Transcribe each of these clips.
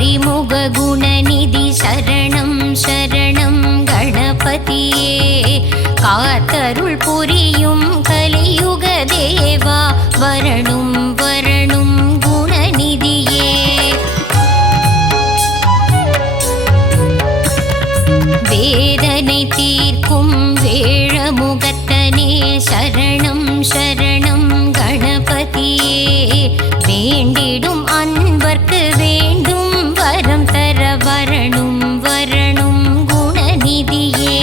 கரிமுக குணநிதி சரணம் சரணம் கணபதியே. காத்தருள் புரியும் கலியுக தேவா வரணும் வரணும் குணநிதியே. வேதனை தீர்க்கும் வேழமுகத்தனே சரணம் சரணம் கணபதியே. வேண்டிடும் அன்பர்க்கு வேண்டும் வரம் தர வரணும் வரணும் குணநிதியே.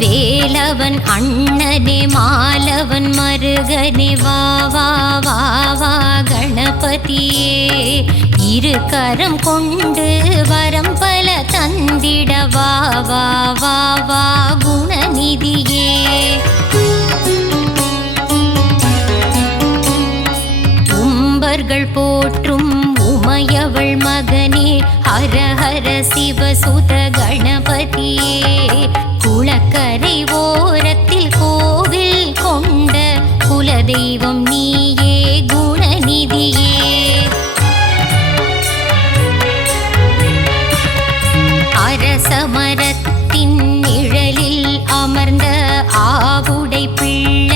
வேலவன் அண்ணனே மாலவன் மருகனே வா வா வா வா கணபதியே. இரு கரம் கொண்டு வரம் பல தந்திட வா வா வா வா குணநிதியே. உம்பர்கள் போற்றும் உமையவள் மகனே ஹர ஹர சிவசுத கணபதியே. குளக்கரை ஓரத்தில் கோவில் கொண்ட குலதெய்வம் நீயே குணநிதியே. அரச மரத்தின் நிழலில் அமர்ந்த ஆவுடை பிள்ளை